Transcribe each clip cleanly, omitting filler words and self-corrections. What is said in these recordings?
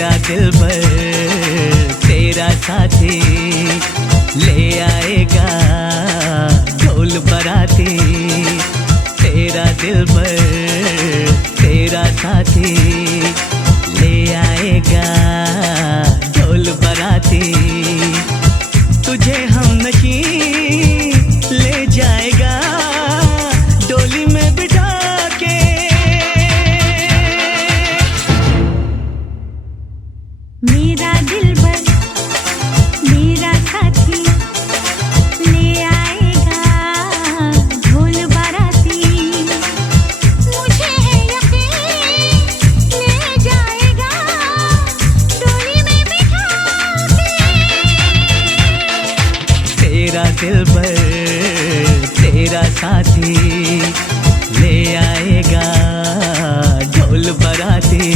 तेरा दिलबर तेरा साथी ले आएगा ढोल बराती। तेरा दिलबर तेरा साथी ले आएगा ढोल बराती। तुझे हमनशी ले जाएगा डोली में बिठा के। मेरा दिलबर मेरा साथी ले आएगा ढोल बाराती। मुझे है यकीन ले जाएगा डोली में बिठा के। तेरा दिलबर तेरा साथी ले आएगा ढोल बराती।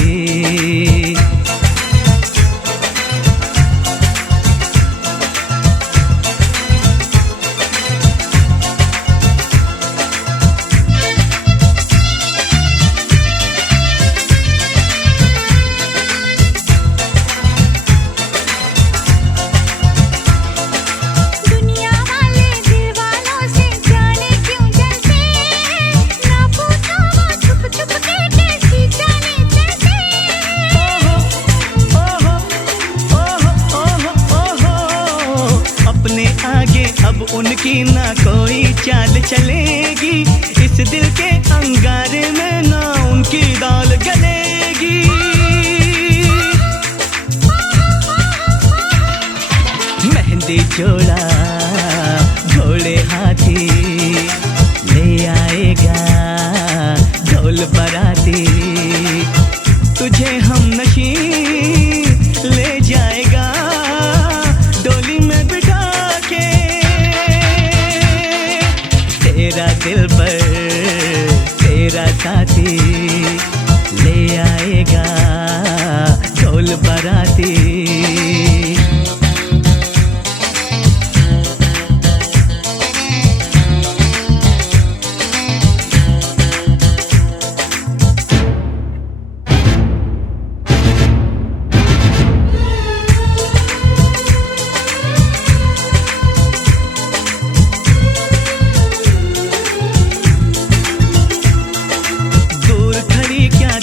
अब उनकी ना कोई चाल चलेगी, इस दिल के अंगारे में ना उनकी दाल गलेगी। मेहंदी जोड़ा घोड़े हाथी ले आएगा ढोल बराती। तुझे हम नशी ले जाएगा डोली में बिठा के। तेरा दिलबर तेरा साथी ले आएगा ढोल बराती।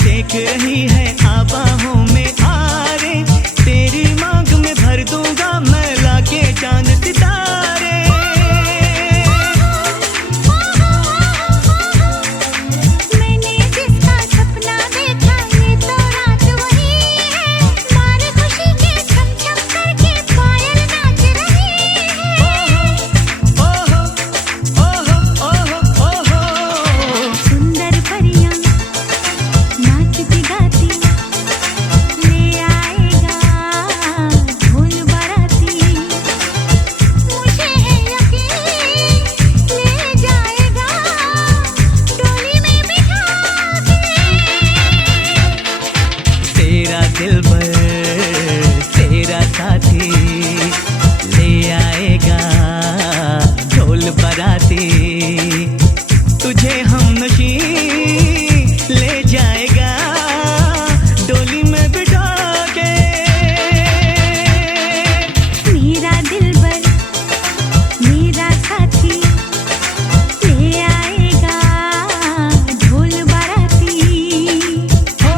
देख रही है आबाहों में आरे, तेरी मांग में भर दूंगा मैं लाके चांद सितारे। मैंने जिसका सपना देखा ये तो रात वही है, मारे खुशी के छम छम करके पायल नाच रही है। ओहो ओहो ओहो ओहो सुंदर परियां नाचती गाती ले आएगा ढोल बाराती। मुझे है यकीन ले जाएगा डोली में बिठा के। तेरा दिलबर तेरा साथी ले आएगा ढोल बराती। तुझे हम नशी ले जाएगा डोली में बिठा के। मेरा दिलबर मेरा साथी ले आएगा ढोल बाराती। ओ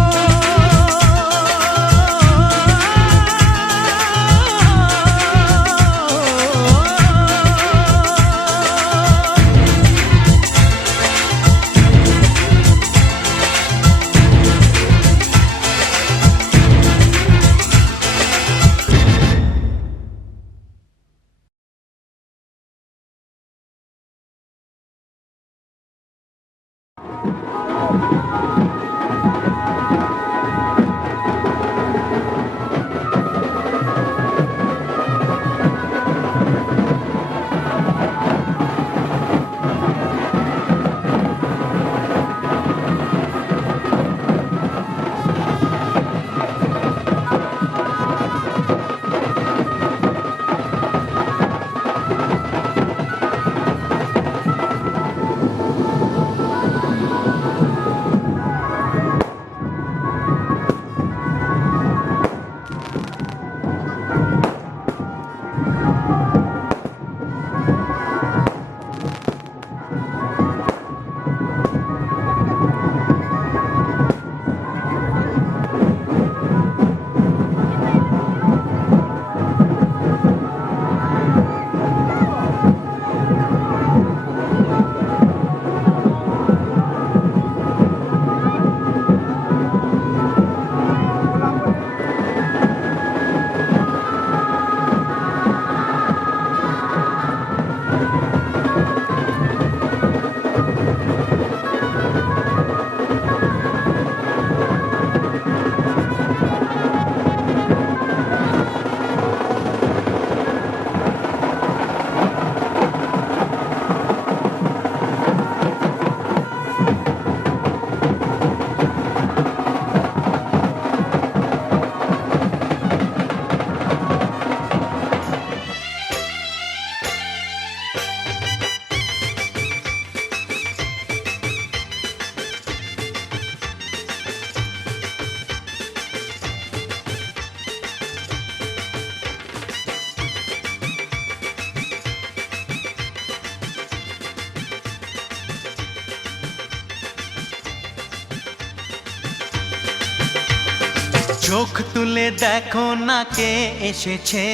চোখ তুলে দেখো না কে এসেছে,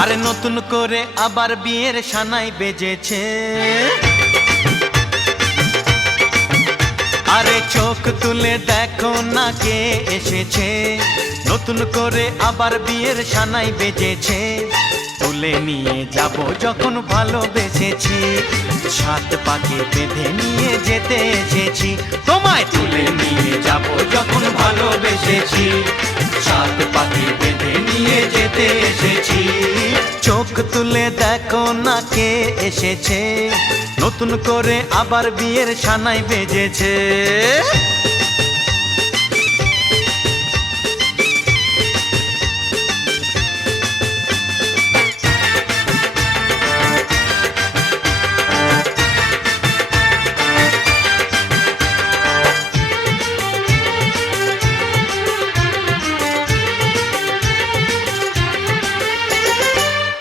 আরে নতুন করে আবার বিয়ের সানাই বেজেছে। আরে চোখ তুলে দেখো না কে এসেছে, নতুন করে আবার বিয়ের সানাই বেজেছে। তুলে নিয়ে যাব যখন ভালোবেসেছি, সাত পাকে বেঁধে নিয়ে যেতে এসেছি। তোমায় তুলে নিয়ে যাব যখন ভালোবেসেছি, সাত পাকে বেঁধে নিয়ে যেতে এসেছি। চোখ তুলে দেখো না কে এসেছে, নতুন করে আবার বিয়ের সানাই বেজেছে।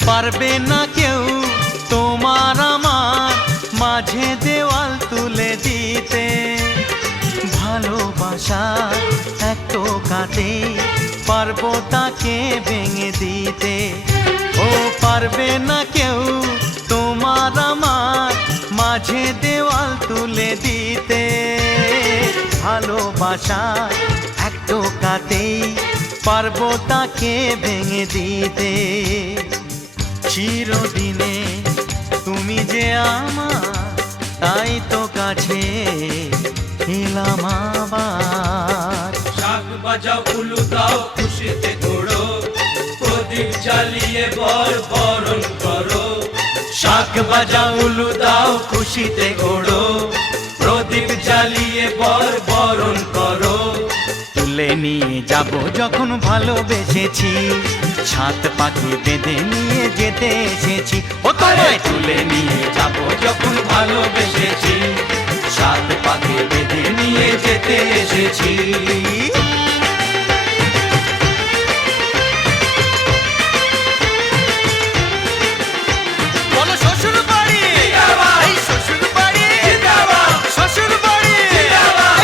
পারবে না কেউ তোমার আমার মাঝে দেওয়াল তুলে দিতে, ভালোবাসা এক টোকাতে পারবো তাকে ভেঙে দিতে। ও পারবে না কেউ তোমার আমার মাঝে দেওয়াল তুলে দিতে, ভালোবাসা এক টোকাতেই পারবো তাকে ভেঙে দিতে। চিরদিনে তুমি যে আমার, তাই তো কাছে এলাম আবার। শাক বাজাও উলু দাও খুশিতে ঘোড়ো, প্রদীপ জ্বালিয়ে বর বরণ করো। শাক বাজাও উলু দাও খুশিতে ওড়ো, প্রদীপ জ্বালিয়ে বর বরণ করো। তুলে নিয়ে যাব যখন ভালোবেসেছি, সাত পাকে বেঁধে নিয়ে যেতে এসেছি। ও তোমায় তুলে নিয়ে যাব যখন ভালোবেসেছি, সাত পাকে বেঁধে নিয়ে যেতে এসেছি। বলো শ্বশুর বাড়ি, এই শ্বশুর বাড়ি, শ্বশুর বাড়ি,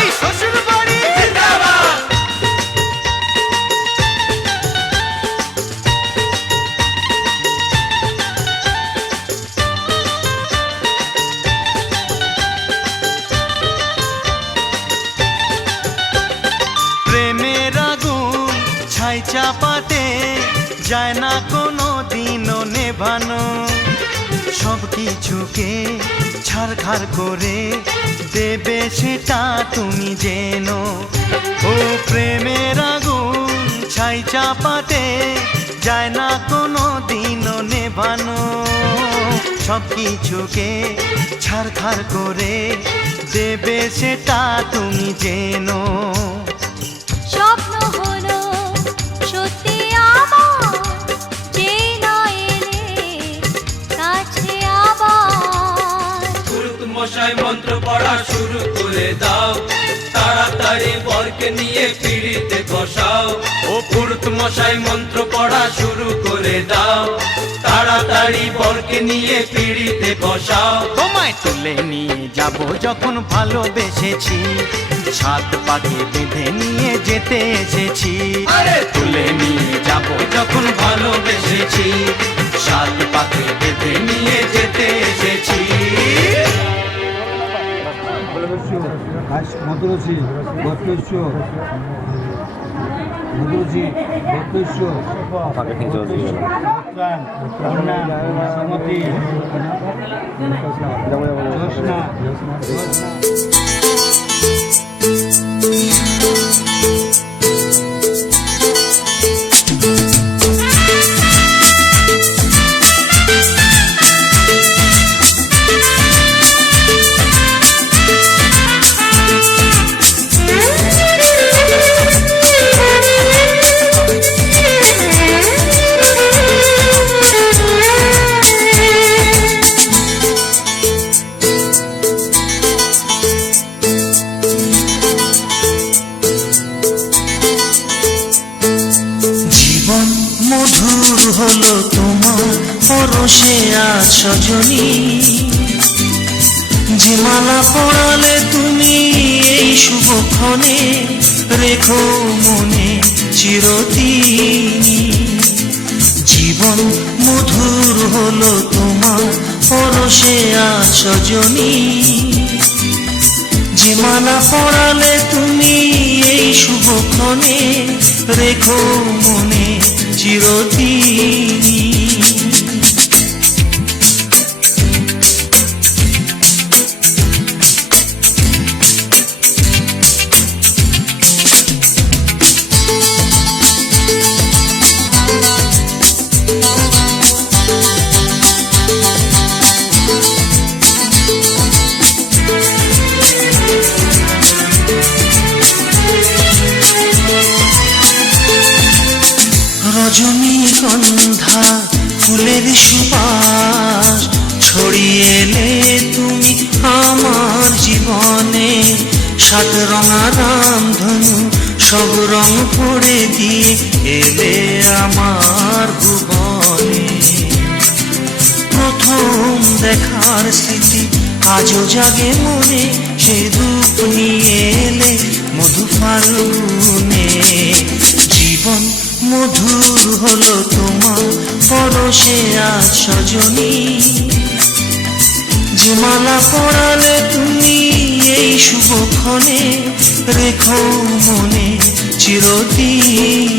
এই শ্বশুর বাড়ি। প্রেমের আগুন ছাই চাপাতে যায় না কোনো দিনও নেভানো, সব কিছুকে ছাড়খাড় করে দেবে সেটা তুমি জেনো। ও প্রেমের আগুন ছাই চাপাতে যায় না কোনো দিনও নেভানো, সব কিছুকে ছাড়খাড় করে দেবে সেটা তুমি জেনো। স্বপ্ন হলো সত্যি আমার, যে না এলে কাছে আবার। পুরুত মশাই মন্ত্র পড়া শুরু করে দাও, তাড়াতাড়ি বরকে নিয়ে পিড়িতে বসাও। ও পুরুত মশাই মন্ত্র পড়া শুরু করে দাও, তাড়াতাড়ি বরকে নিয়ে পিড়িতে বসাও। তোমায় তুলে নিয়ে যাব যখন ভালোবেসেছি, সাত পাকে বেঁধে নিয়ে যেতে এসেছি। আরে তুলে নিয়ে যাব যখন ভালোবেসেছি, সাত পাকে বেঁধে নিয়ে যেতে এসেছি। মধুরুচি বত্রিশ, মধুরুচি বত্রিশ, কন্যা সমতি জ্যোৎস্না। মধুর হলো তোমার পরশে আজ সজনী, যে মালা পরালে তুমি এই শুভক্ষণে রেখো মনে চিরদিন। জীবন মধুর হলো তোমার পরশে আজ সজনী। যে মালা পরালে তুমি এই শুভক্ষণে রেখো মনে চিরদিন। রজনীগন্ধা ফুলের সুবাস ছড়িয়ে এলে তুমি আমার জীবনে। সাত রঙা রামধনু সব রং ভরে দিয়ে এলে আমার ভুবনে। প্রথম দেখার স্মৃতি আজও জাগে মনে, সে রূপ নিয়ে এলে মধু ফাল্গুনে। জীবন মধুর হলো তোমার পরশে আজ সজনী। যে মালা পরালে তুমি এই শুভক্ষণে রেখো মনে চিরদিন।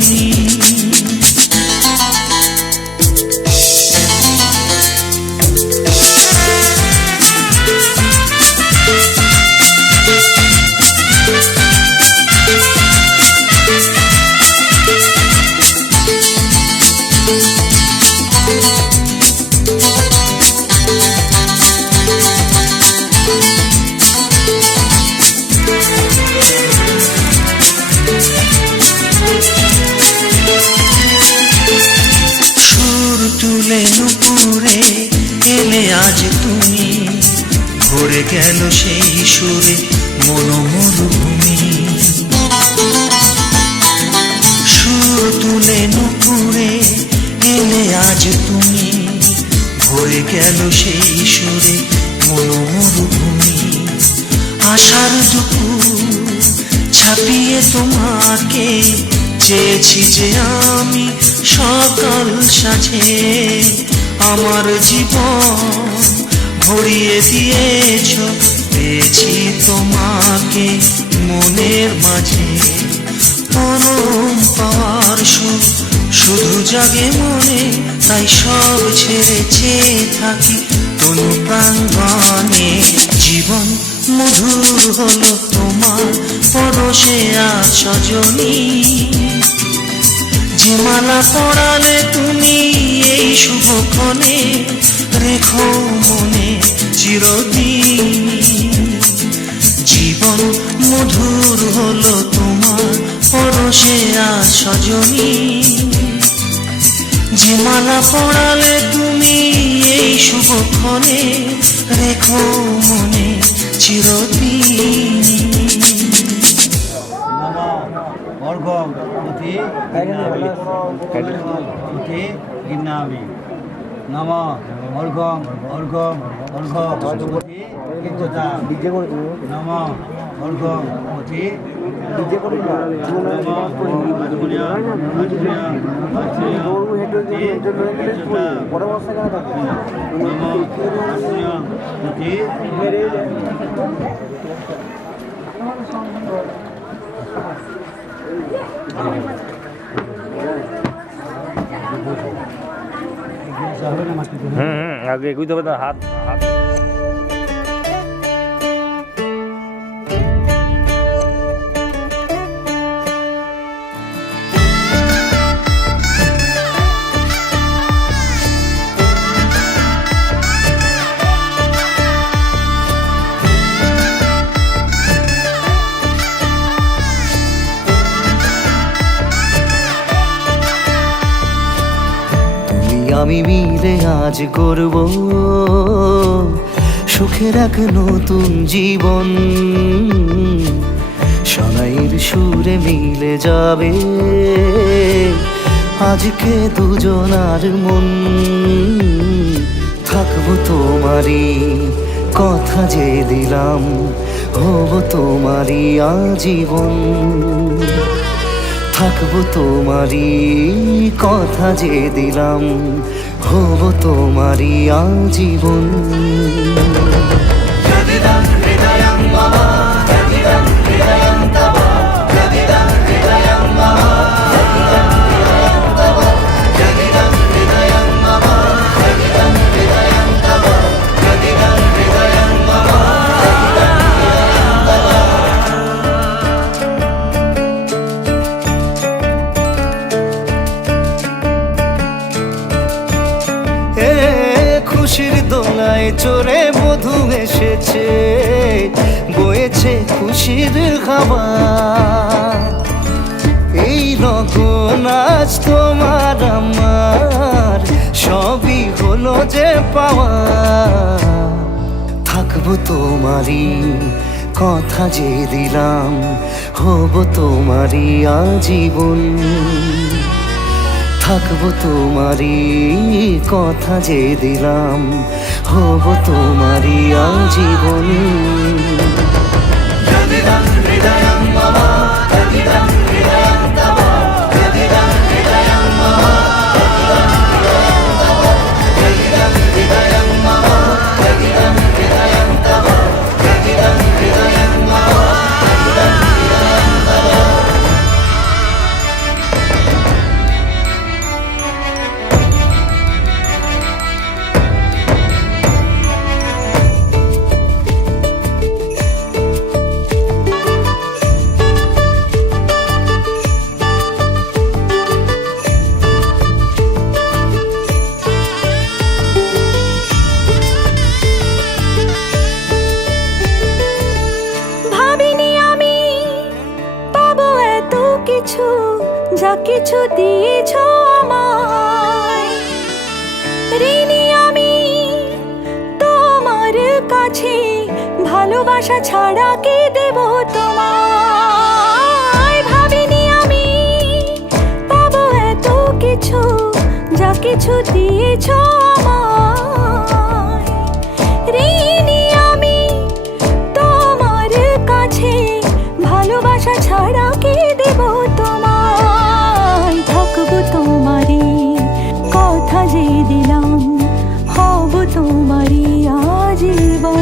তুলে নুপুরে এলে আজ তুমি, ভরে গেল সেই সুরে মনোমরুভূমি। সুর তুলে নুপুরে এলে আজ তুমি, ভরে গেল সেই সুরে মনোমরুভূমি। আশার দুপুর ছাপিয়ে তোমাকে চেয়েছি যে আমি সকাল সাজে। আমার জীবন ভরিয়ে দিয়েছ, পেয়েছি তোমাকে মনের মাঝে। পরম পাওয়ার সুখ শুধু জাগে মনে, তাই সব ছেড়ে চেয়ে থাকি তনু প্রাঙ্গণে। জীবন মধুর হলো তোমার পরশে আজ সজনী। যে মালা পরালে তুমি এই শুভক্ষণে রেখো মনে চিরদিন। জীবন মধুর হলো তোমার পরশে আজ সজনী। যে মালা পরালে তুমি এই শুভক্ষণে রেখো মনে চিরদিন। অর্ঘম পুঁথি পুঁথি গিন্নাবি নম অর্ঘম অর্ঘম অর্ঘম পুঁথি কিঞ্চতা নম অর্ঘম পুঁথি আগে এগুতে হবে না, হাত হাত আমি মিলে আজ করব সুখের এক নতুন জীবন। সানাইয়ের সুরে মিলে যাবে আজকে দুজনার মন। থাকবো তোমারই কথা যে দিলাম, হব তোমার তোমারই আজীবন, থাকবো তোমারই কথা যে দিলাম, হব তোমারই আজীবন। খুশির দোলায় চড়ে মধু এসেছে, বয়েছে খুশির হাওয়া, এই রকম আজ তোমার আমার সবই হলো যে পাওয়া, থাকবো তোমারই কথা যে দিলাম, হব তোমারই আজীবন, থাকবো তোমারই কথা যে দিলাম, হব তোমারই আজীবন। ভাবিনি আমি পাবো এত কিছু, যা কিছু দিয়েছ আমায়। ঋণী আমি তোমার কাছে, ভালোবাসা ছাড়া কি দেব তোমায়। ভাবিনি আমি পাবো এত কিছু, যা কিছু দিয়েছ আমায়। ঋণী আমি তোমার কাছে, ভালোবাসা ছাড়া কি দেব তোমায়। থাকবো তোমারই কথা যে দিলাম, হব তোমারই আজীবন,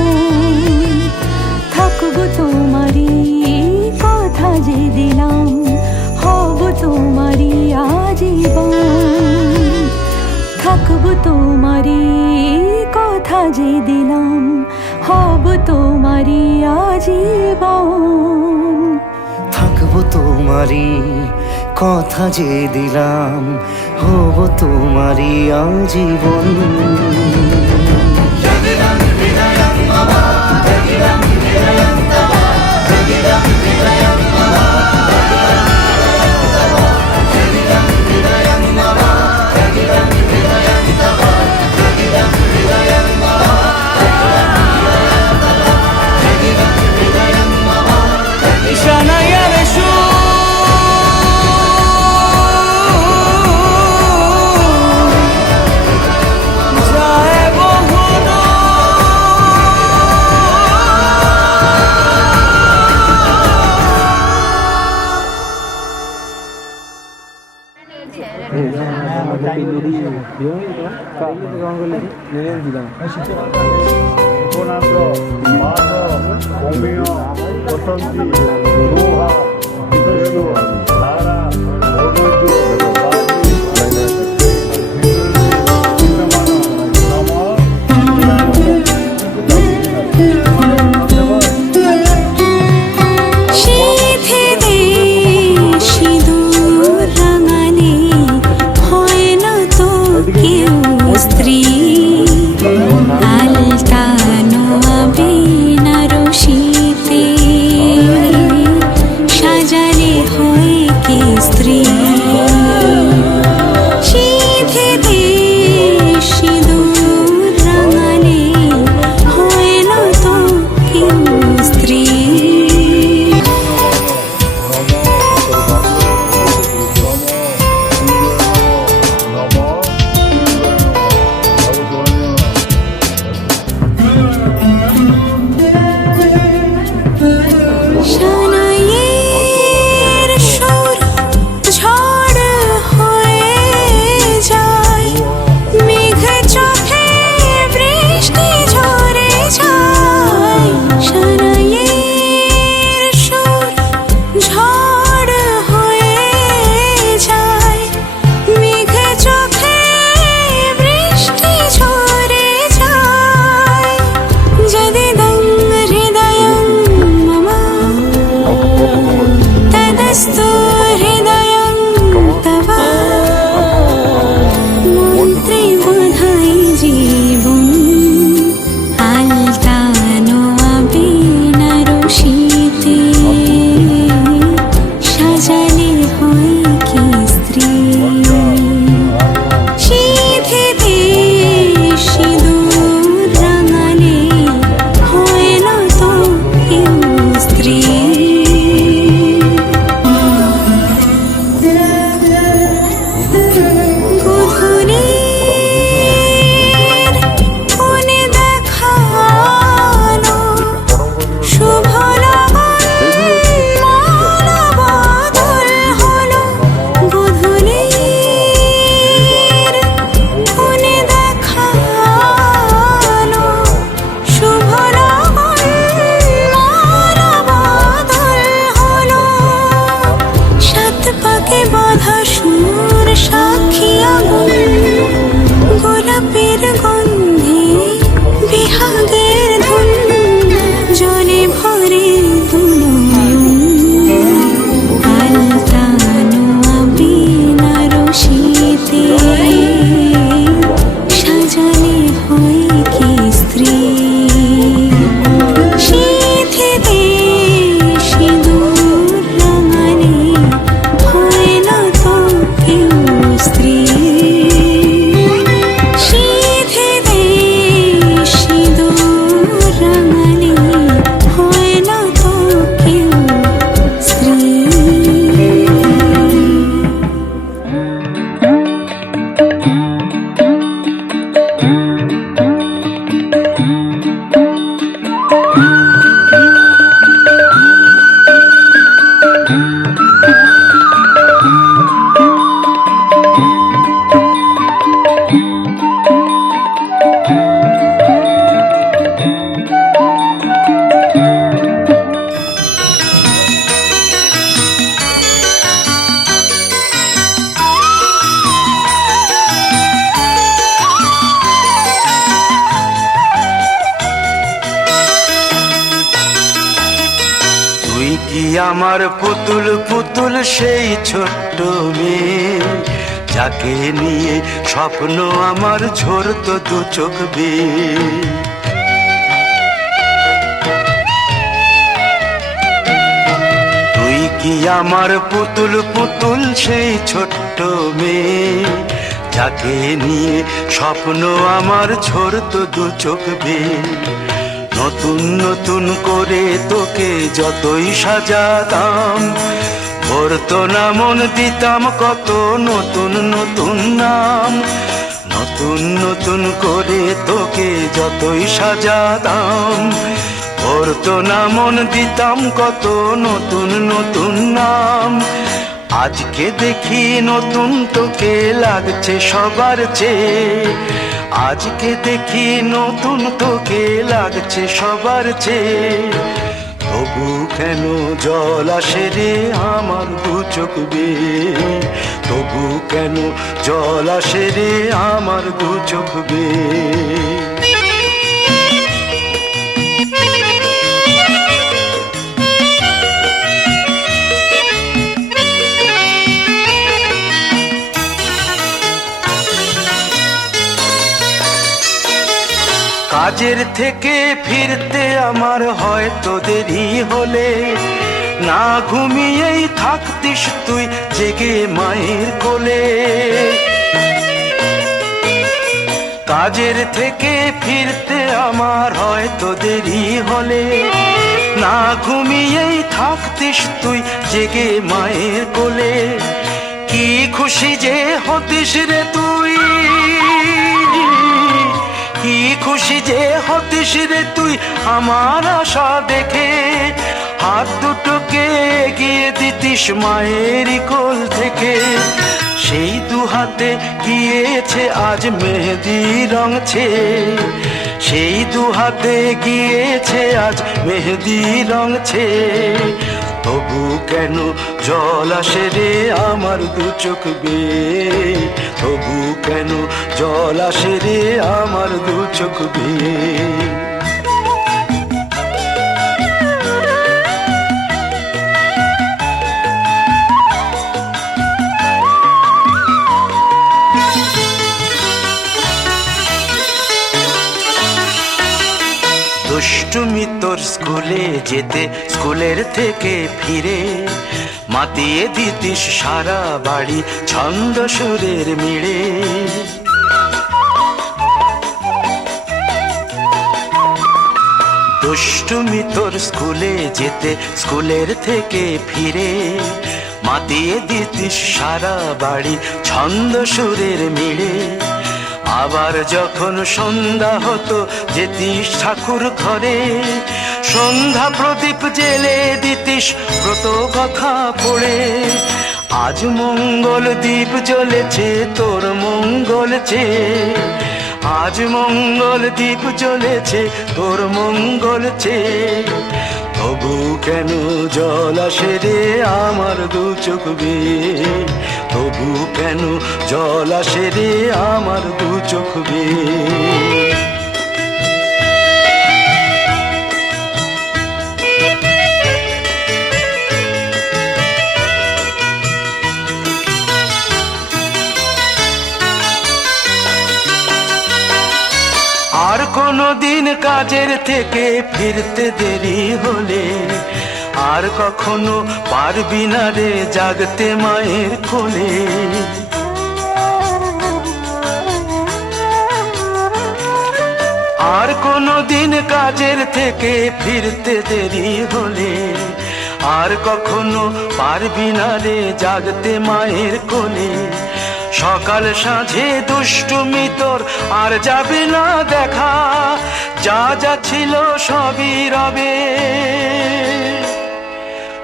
থাকবো তোমারই কথা যে দিলাম, হব তোমারই আজীবন, থাকবো তোমারই কথা যে দিলাম, হব তোমারই আজীবন, থাকবো তোমারই কথা যে দিলাম, হব তোমারই আজীবন। সাজালে হয় তুই কি আমার পুতুল পুতুল সেই ছোট্ট মেয়ে, যাকে নিয়ে স্বপ্ন আমার ঝরতো দু চোখ বেয়ে। তুই কি আমার পুতুল পুতুল সেই ছোট্ট মেয়ে, যাকে নিয়ে স্বপ্ন আমার ঝরতো দু চোখ বেয়ে। নতুন নতুন করে তোকে যতই সাজাতাম, ভরতো না মন, দিতাম কত নতুন নতুন নাম। নতুন নতুন করে তোকে যতই সাজাতাম, ভরতো না মন, দিতাম কত নতুন নতুন নাম। আজকে দেখি নতুন তোকে লাগছে সবার চেয়ে, আজকে দেখি নতুন তোকে লাগছে সবার চেয়ে। তবু কেন জল আসে রে আমার দু চোখ বেয়ে, তবু কেন জল আসে রে আমার দু চোখ বেয়ে। কাজের থেকে ফিরতে আমার হয়তো দেরি হলে, না ঘুমিয়েই থাকতিস তুই জেগে মায়ের কোলে। কাজের থেকে ফিরতে আমার হয়তো দেরি হলে, না ঘুমিয়েই থাকতিস তুই জেগে মায়ের কোলে। কি খুশি যে হতিস রে তুই, কি খুশি যে হতিস রে তুই আমার আশা দেখে। হাত দুটোকে এগিয়ে দিতিস মায়ের কোল থেকে, সেই দু হাতে গিয়েছে আজ মেহেদি রঙছে, সেই দু হাতে গিয়েছে আজ মেহেদি রঙছে। তবু কেন জল আসে রে আমার দু চোখ বেয়ে, তবু কেন জল আসে রে আমার দু চোখ বেয়ে। দুষ্টুমি তোর স্কুলে যেতে, স্কুলের থেকে ফিরে মাতিয়ে দিতিস সারা বাড়ি ছন্দ সুরের মিড়ে। দুষ্টুমি তোর স্কুলে যেতে, স্কুলের থেকে ফিরে মাতিয়ে দিতিস সারা বাড়ি ছন্দ সুরের মিড়ে। আবার যখন সন্ধ্যা হতো যেতিস ঠাকুর ঘরে, সন্ধ্যা প্রদীপ জেলে দিতিস ব্রত কথা পড়ে। আজ মঙ্গল দ্বীপ জ্বলেছে তোর মঙ্গল চেয়ে, আজ মঙ্গল দ্বীপ জ্বলেছে তোর মঙ্গল চেয়ে। তবু কেন জল আসে রে আমার দু চোখ বেয়ে, তবু কেন জল আসে রে আমার দু চোখ বেয়ে। আর কোনো দিন কাজের থেকে ফিরতে দেরি হলে, আর কখনো পারবি না রে জাগতে মায়ের কোলে। আর কোনো দিন কাজের থেকে ফিরতে দেরি হলে, আর কখনো পারবি না রে জাগতে মায়ের কোলে। সকাল সাঁঝে দুষ্টুমি তোর আর যাবে না দেখা, যা যা ছিল সবই রবে,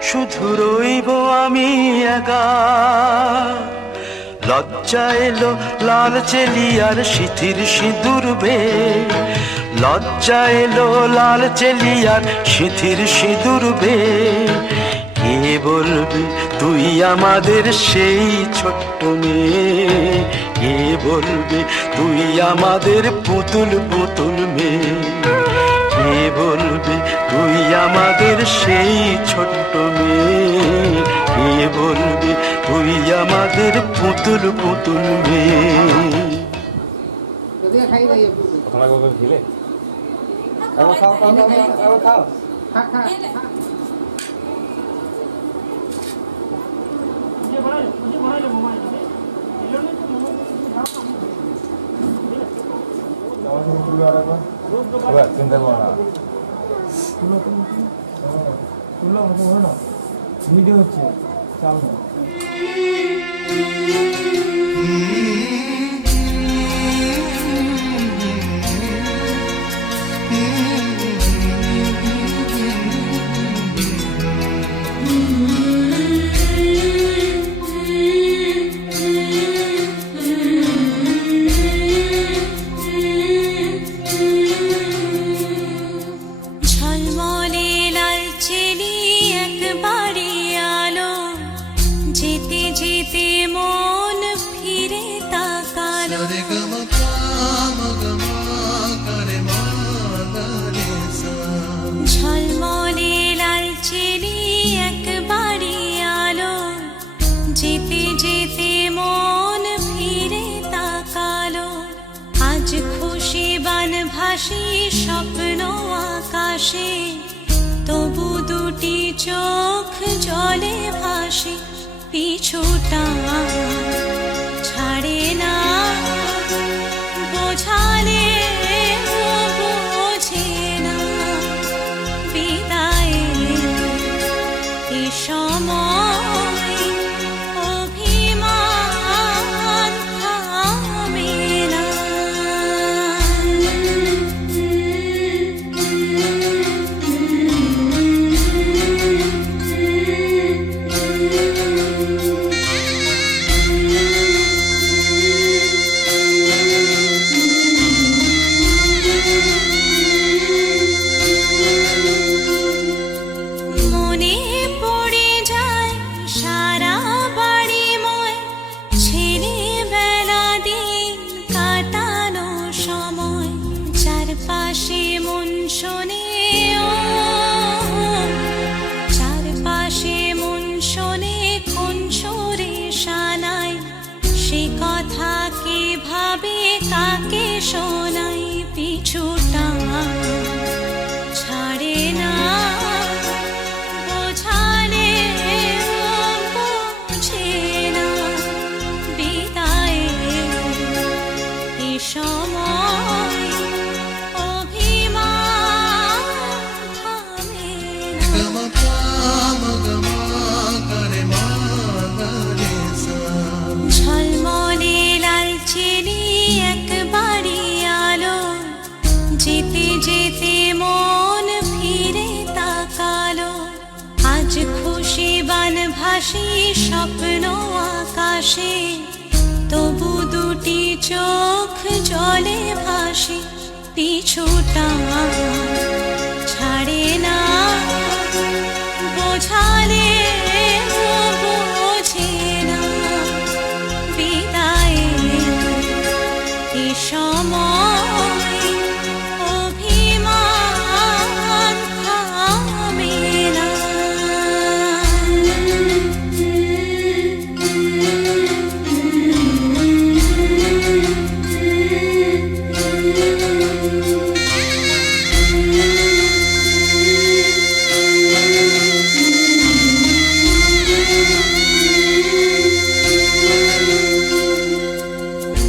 শুধু রইব আমি একা। লজ্জা এলো লাল চেলিয়ার সিথির সিঁদুর বেয়ে, লজ্জা এলো লাল চেলিয়ার সিথির সিঁদুর বেয়ে। কে বলবে তুই আমাদের সেই ছোট্ট মেয়ে, কে বলবে তুই আমাদের পুতুল পুতুল মেয়ে, কে বলবে তুই আমাদের সেই ছোট্ট রঙের পুতুল পুতুল মেয়ে। প্রথমে কখন ছিলে চিন্তা করো না ভিডিও হচ্ছে চাও না ঝলমলে লাল চেলি একবারে আলো, যেতে যেতে মন ফিরে তাকালো। ঝলমলে লাল চেলি একবারে আলো, যেতে যেতে মন ফিরে তাকালো। আজ খুশি বান ভাসি স্বপ্ন আকাশে, তবু দুটি চোখ জলে ভাসে। পিছুটা ছাড়ে না, বোঝালে বোঝে না। বিদায়ের এ সময় অভিমান থামে না। মনে পড়ে যায় সারা বাড়িময়, ছেলেবেলা দিন কাটানো সময়। চারপাশে মন শোনে ও, চারপাশে মন শোনে কোন সুরে শানায়। সে কথা কে ভাবে কাকে শোনাই। পিছুটা ছাড়ে না, বোঝালে বোঝে না। বিদায়ের এ সময় অভিমান থামে না। ঝলমলে লাল চেলি একবারে আলো, যেতে যেতে মন ফিরে তাকালো। আজ খুশি বান ভাসি স্বপ্ন আকাশে, তবু দুটি চোখ জলে ভাসে। পিছুটা ছাড়ে না, বোঝালে বোঝে না। বিদায়ের এ সময় অভিমান থামে না।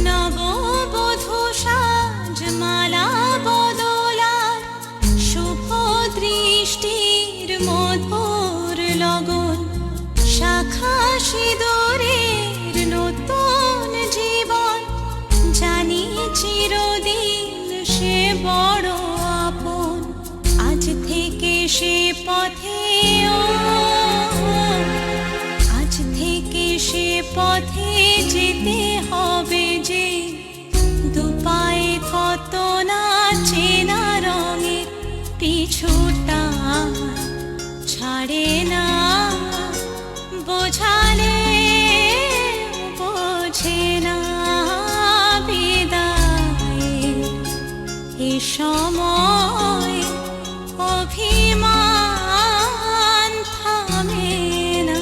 নববধূ সাজমালা বদলার, শুভ দৃষ্টির মধুর লগন। শাখা সিঁদুরের নতুন জীবন, জানি চিরদিন সে বড় আপন। আজ থেকে সে পথে ও, আজ থেকে সে পথে যেতে হবে যে। দুপায়ে কত না চেনা রঙের, পিছুটা ছাড়ে না, বোঝালে বোঝে না। বিদায়ের এ সময় অভিমান থামে না।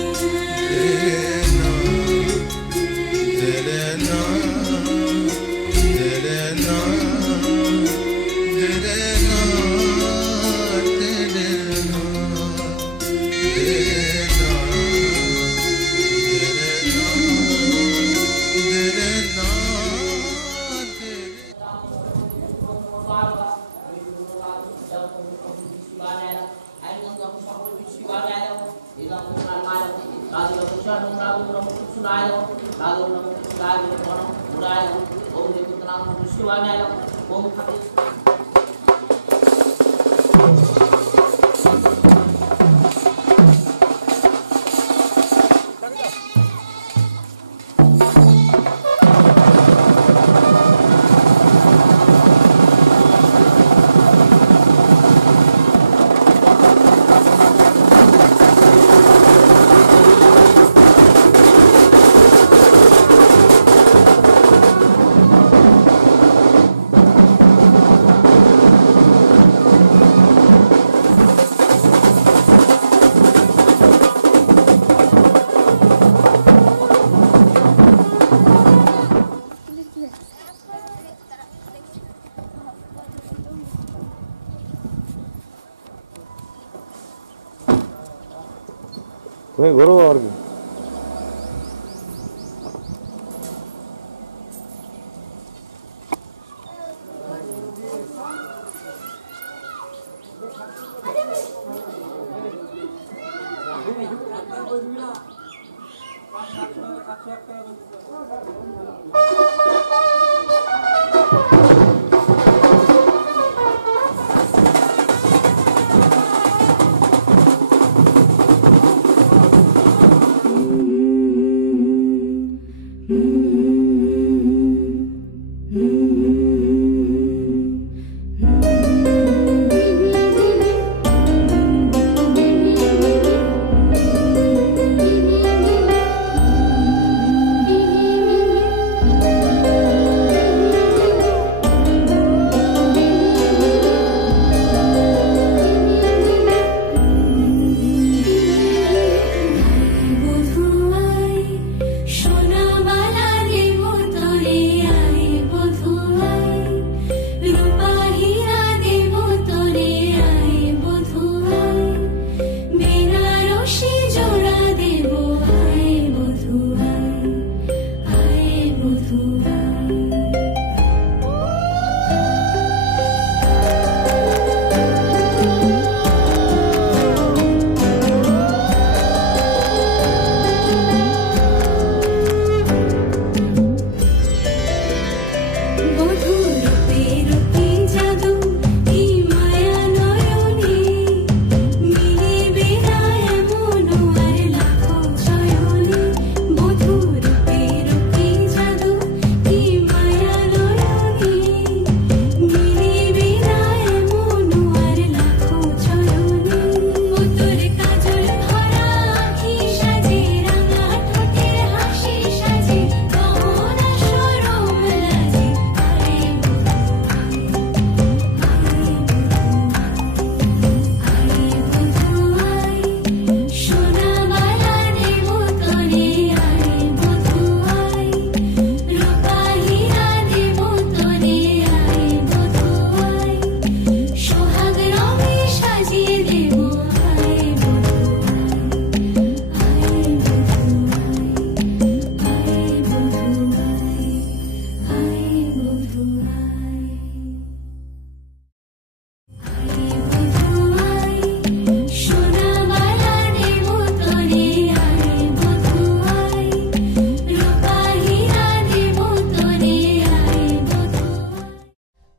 তুমি ঘুরো আর কি টাকা